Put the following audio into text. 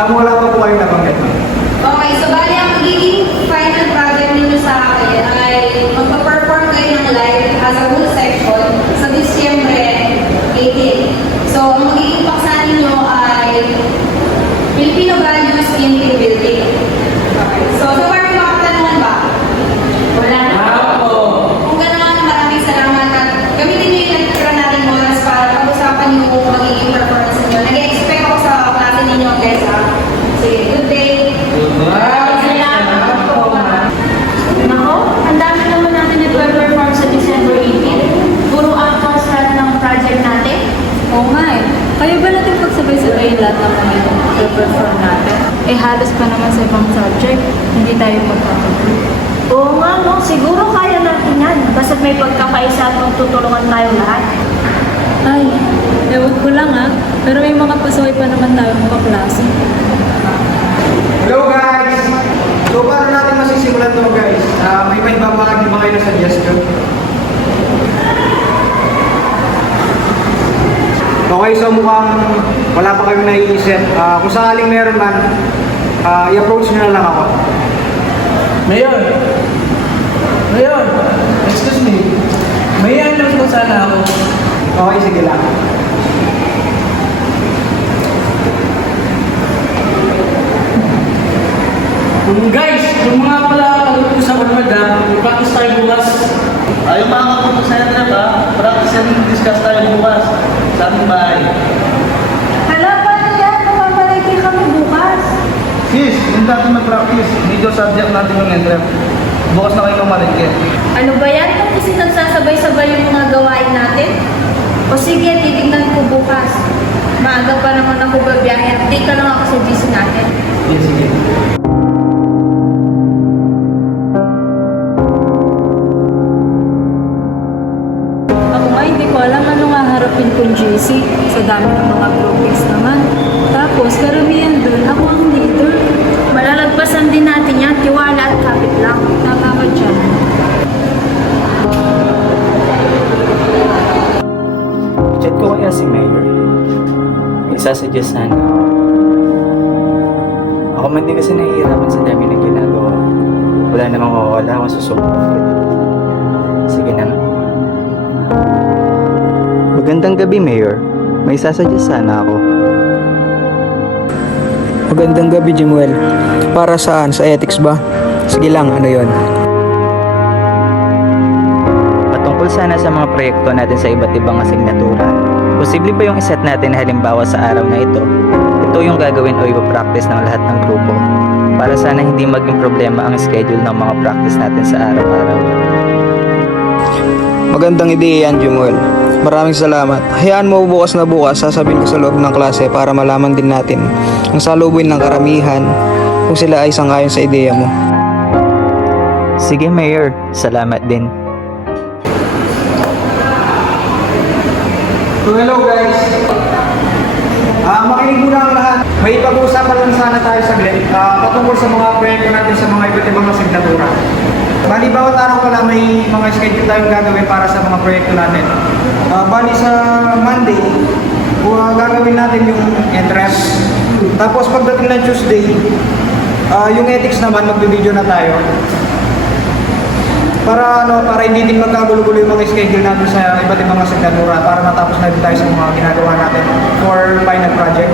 Wala pa po kayo nabanggit. Okay, so bali ang magiging final project ninyo sa akin ay magpa-perform kayo ng live as a whole section sa Disyembre 18. So, ang magiging paksa ninyo ay Filipino Values in Team Building. Okay. So far may mga katanungan ba? Wala na. Kung gano'n, maraming salamat at gamitin niyo yung nagtira natin oras para pag-usapan yung magiging performance ninyo. Nag-expect ako sa klase ninyo, guys, ha? Sige, good day. Salamat po. Nako, ang dami naman natin nag-perform sa December 18. Puro actuals na ng project natin. Oo nga eh. Kaya ba natin pagsabay-sabayin lahat ng mga itong perform natin? Eh halos pa naman sa ibang subject, hindi tayo magkakagulo. Oo nga, no? Siguro kaya natin yan. Basta't may pagkakaisa at magtutulungan tayo lahat. Ay, ewan ko lang ah. Pero may mga pasaway pa naman tayo mga klase. Hello guys! So paano natin masisimulan to guys? May ibabahagi ba kayo na suggestion? Okay, so mukhang wala pa kayong naiisip. Kung sakaling meron man, i-approach nyo na lang ako. Mayor! Mayor! Excuse me. May alam ko sana ako. Okay, sige lang. Guys, yung mga pala pag-usapan madam, practice tayo bukas. Yung mga kapunta sa trip ha, practice and discuss tayo bukas sa aming bahay. Hala, paano yan? Mamamalagi kami bukas. Sis, hindi natin mag-practice. Medyo subject natin yung entrep. Bukas na kayo mamalingke. Ano ba yan? Kung kasi nagsasabay-sabay yung mga gawain natin? O sige, titignan ko bukas. Maaga pa naman ako babiyahe. Update ka lang ako sa GC natin. Sige, sige. Ako nga hindi ko alam ano nga harapin kong GC. Sa dami ng mga groupings naman. Tapos karamihan dun, ako ang leader. Malalagpasan din natin yan. Tiwala at kapit lang. Tama ka dyan. Chat ko kaya si Mayor. May isasuggest sana ako. Ako man din kasi nahihirapan sa dami ng ginagawa. Wala namang wala akong susumbong. Sige na. Magandang gabi, Mayor. May isasuggest sana ako. Magandang gabi, Jimuel. Para saan? Sa ethics ba? Sige lang, ano yon? Patungkol sana sa mga proyekto natin sa iba't ibang asignatura. Posible ba yung iset natin na halimbawa sa araw na ito? Ito yung gagawin o ipapractice ng lahat ng grupo. Para sana hindi maging problema ang schedule ng mga practice natin sa araw-araw. Magandang ideya yan, Jimuel. Maraming salamat. Hayaan mo bukas na bukas, sasabihin ko sa loob ng klase para malaman din natin ang salubin ng karamihan kung sila ay sangayon sa ideya mo. Sige, Mayor. Salamat din. So hello guys! Makinig muna ang lahat. May pag-uusapan lang sana tayo saglit patungkol sa mga proyekto natin sa mga iba't ibang asignatura. Bali, bawat araw pala may mga schedule tayong gagawin para sa mga proyekto natin. Bali sa Monday, gagawin natin yung entrance. Tapos pagdating ng Tuesday, yung ethics naman, magbe-video na tayo. Para hindi din magkagulo-gulo yung mga schedule natin sa iba't ibang asignatura para matapos na din tayo sa mga ginagawa natin for final project.